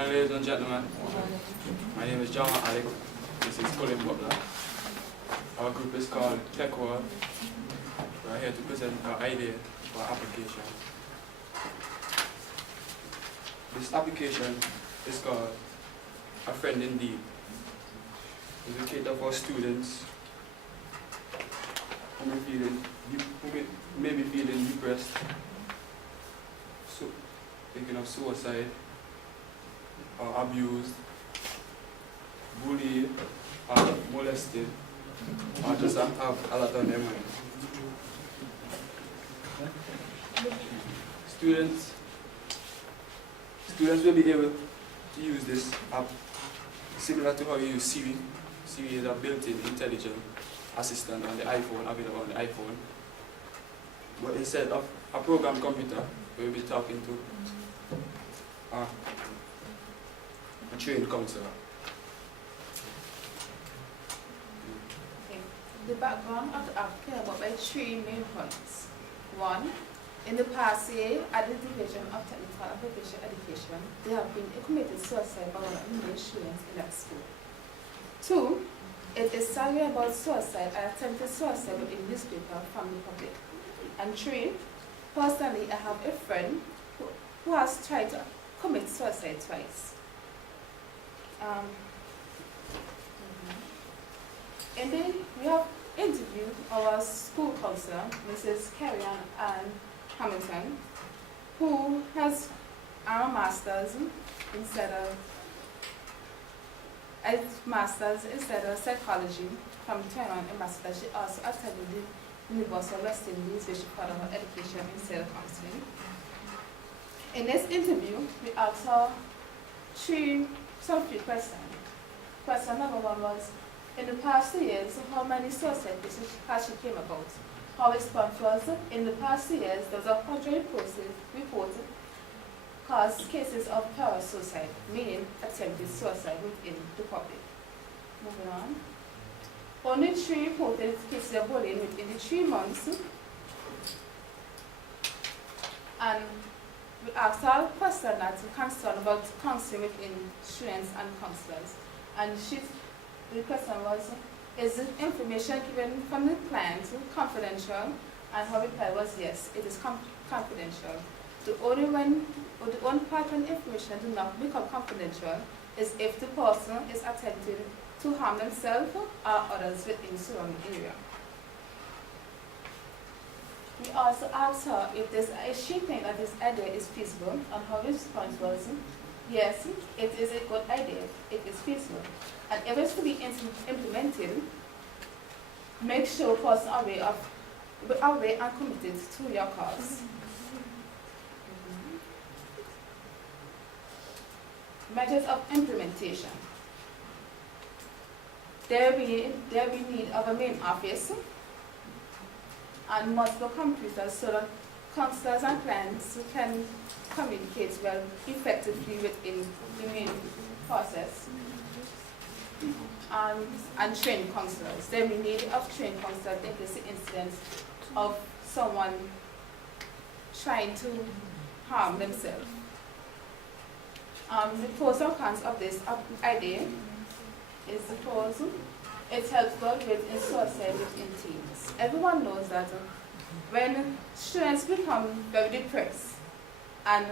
Morning, ladies and gentlemen. My name is John Alec. This is Colin Butler. Our group is called Tech World. We are here to present our idea for our application. This application is called A Friend Indeed. It will cater for students who may be feeling depressed, thinking of suicide, or abused, bullied, or molested, or just have a lot on their mind. Students will be able to use this app similar to how you use Siri. Siri is a built-in intelligent assistant on the iPhone, available on the iPhone. But instead of a programmed computer, we'll be talking to a trained counselor. Okay. The background of the app came about by three main points. One, in the past year, at the Division of Technical and Vocational Education, there have been committed suicide by one of the students in that school. Two, it is sadly about suicide and attempted suicide within newspaper from the public. And three, personally, I have a friend who has tried to commit suicide twice. And then we have interviewed our school counselor, Mrs. Carrie Ann Hamilton, who has a master's instead of psychology from Taiwan Ambassador. She also attended the University of West Indies, which is part of her education instead of counseling. In this interview, we asked her three questions. Question number one was, in the past 2 years, how many suicide cases has she came about? Her response was, in the past 2 years, there was 100 reported cases of parasuicide, meaning attempted suicide within the public. Moving on. Only 3 reported cases of bullying within the 3 months. And we asked our question that concerned about counseling within students and counselors. And the question was, is the information given from the client confidential? And her reply was yes, it is confidential. The only part when information do not become confidential is if the person is attempting to harm themselves or others within the surrounding area. We also asked her if she thinks that this idea is feasible, and her response was, yes, it is a good idea, it is feasible. And if it's to be implemented, make sure person are aware and committed to your cause. Measures of implementation. There will be need of a main office and multiple computers so that counselors and clients can communicate well effectively within the main process. And trained counselors. There will be need of trained counselors in case the incidents of someone trying to harm themselves. The pros and cons of this idea is the pros. It helps well with suicide within teens. Everyone knows that when students become very depressed and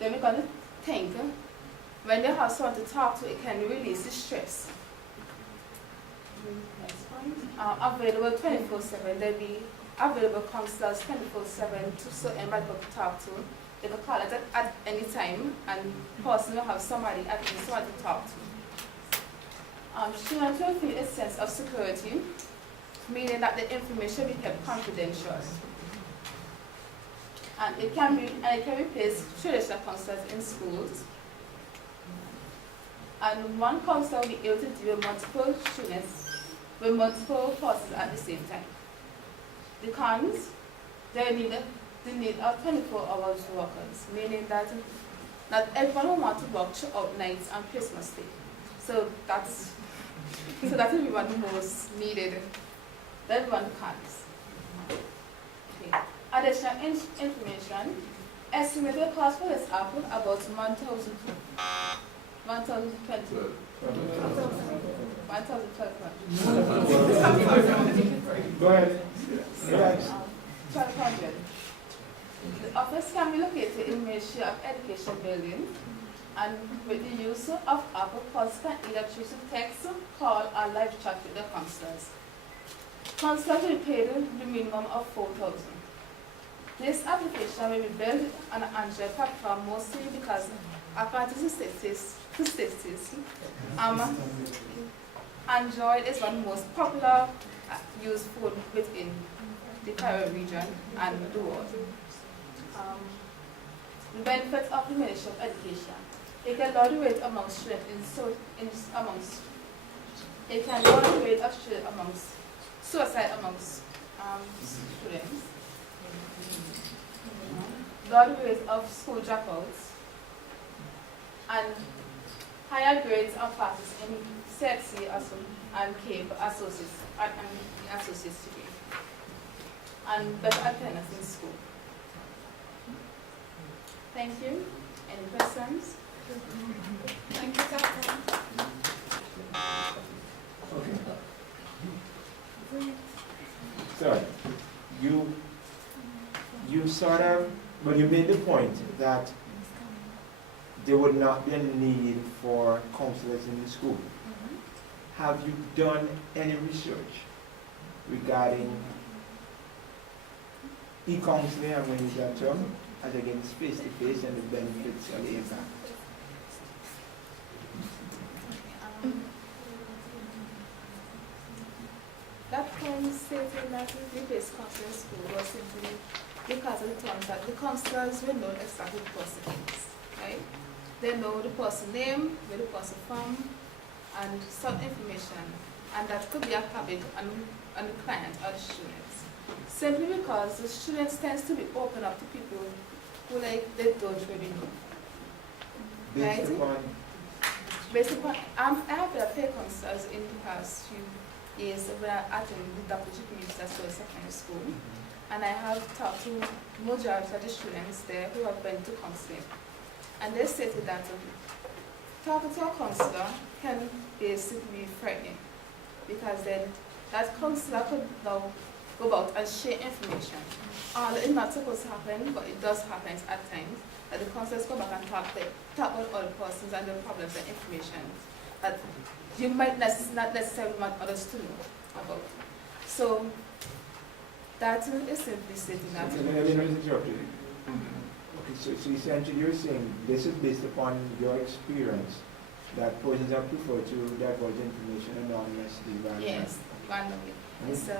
they begin to think, when they have someone to talk to, it can release the stress. Next point. Available 24/7. There will be available counselors 24/7 to certain people to talk to. They can call it at any time, and person will have somebody at least someone to talk to. Students will feel a sense of security, meaning that the information will be kept confidential. And it can replace traditional counselors in schools. And one counselor will be able to deal with multiple students with multiple courses at the same time. The cons, they need the need of 24 hours workers, meaning that not everyone will want to work throughout nights and Christmas Day. So that will be one of the most needed. That's one of the cons. Okay. Additional information. Estimated cost for this app about $1,000. 1,020. 1,012. Go ahead. Relax. 1,200. The office can be located in Ministry of Education building, and with the use of Apple, persons can either choose to text, call, or live chat with the counselors. Counselors will be paid the minimum of 4,000. This application will be built on an Android platform mostly because, according to statistics, Android is one of the most popular used phone within the Caribbean region and the world. The benefits of the Ministry of Education. It can lower the rate among students it can lower the rate of suicide amongst students. Lower the rate of school dropouts, and higher grades of classes in CXC and CAPE associates degree, and better attendance in school. Thank you. Any questions? Thank you, Captain. Okay. So, you sort of, well, you made the point that there would not be a need for counselors in the school. Have you done any research regarding e-counseling, I'm going to use that term, as against face-to-face and the benefits and the impact? That point stating that we replace counselor in school was simply because of the terms that the counselors will know exactly the person is, right? They know the person name, where the person from, and some information, and that could be a habit on the client or the students. Simply because the students tend to be open up to people who they don't really know. Based Right? upon, I have been a peer counselors in the past few years when I attended the Dr. G.P. Secondary School, and I have talked to majority of the students there who have been to counseling, and they stated that talking to a counselor can basically be frightening, because then that counselor could now go about and share information. It's not supposed to happen, but it does happen at times, that the counselors go back and talk about other persons and their problems and information that you might not necessarily want others to know about. So that is simply stating that. let me interrupt you. Okay, so essentially you're saying this is based upon your experience that persons have preferred to divulge information anonymously rather than. Yes, randomly. So,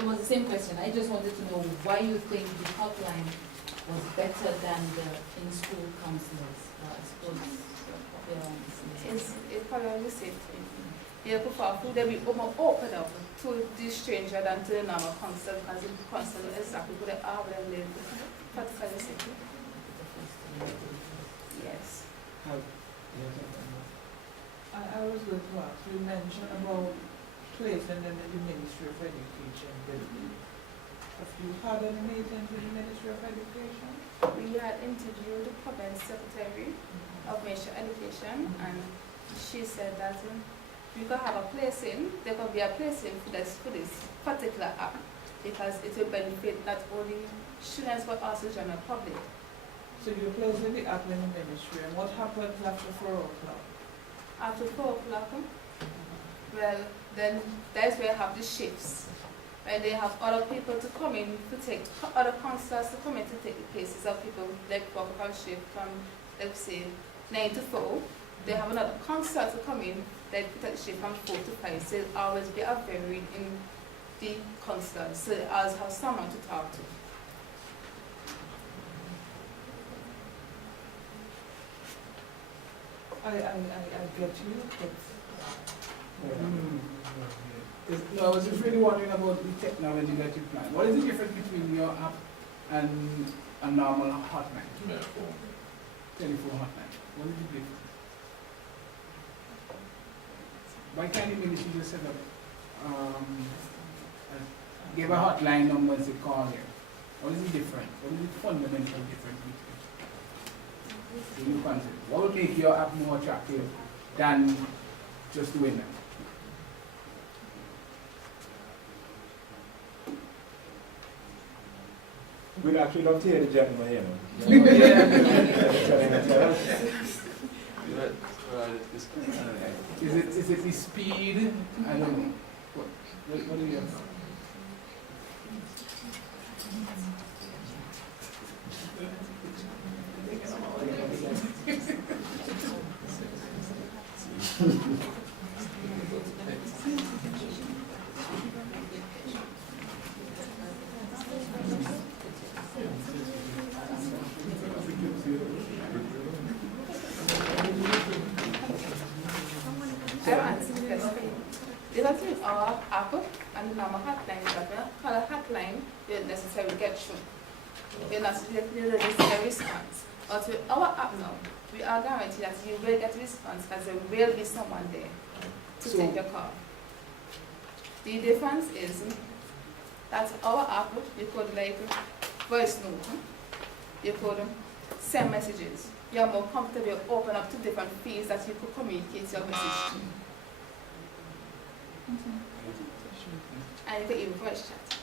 It was the same question. I just wanted to know why you think the hotline was better than the in-school counselors. I suppose It's probably the same thing. They prefer to be more open up to the stranger than to the normal counselor, because the counselor is exactly who they are, where they live, particularly city. Yes. I was going to ask, you mentioned about placing them in the Ministry of Education building. Have you had any meetings with the Ministry of Education? We had interviewed the province secretary of Ministry of Education, and she said that we could have a placing, there could be a placing for this particular app, because it will benefit not only students but also general public. So you're placing the app in the ministry, and what happens after 4 o'clock? After 4 o'clock, well, then that's where I have the shifts. When they have other people to come in to take, other counselors to come in to take the places of people like work on shift from, let's say, 9 to 4. They have another counselor to come in, they take the shift from 4 to 5. So it'll always be a varied in the counselors, so they always have someone to talk to. I get you, but No, I was just really wondering about the technology that you plan. What is the difference between your app and a normal hotline? Telephone hotline. What is the difference? Why can't the ministry just set up, give a hotline number and say call here? What is the difference? What is the fundamental difference between? Do you consider? What would make your app more attractive than just doing that? We'd actually love to hear the gentleman, you know. Is it the speed? I don't know. What do you have? I will answer the question. The difference between our app and the normal hotline is that when you call a hotline, you don't necessarily get through. You don't necessarily get a response. But with our app now, we are guaranteed that you will get a response because there will be someone there to So- take your call. The difference is that our app, you could like voice note, you could send messages. You are more comfortable, you open up to different fields that you could communicate your message to. And you can even voice chat.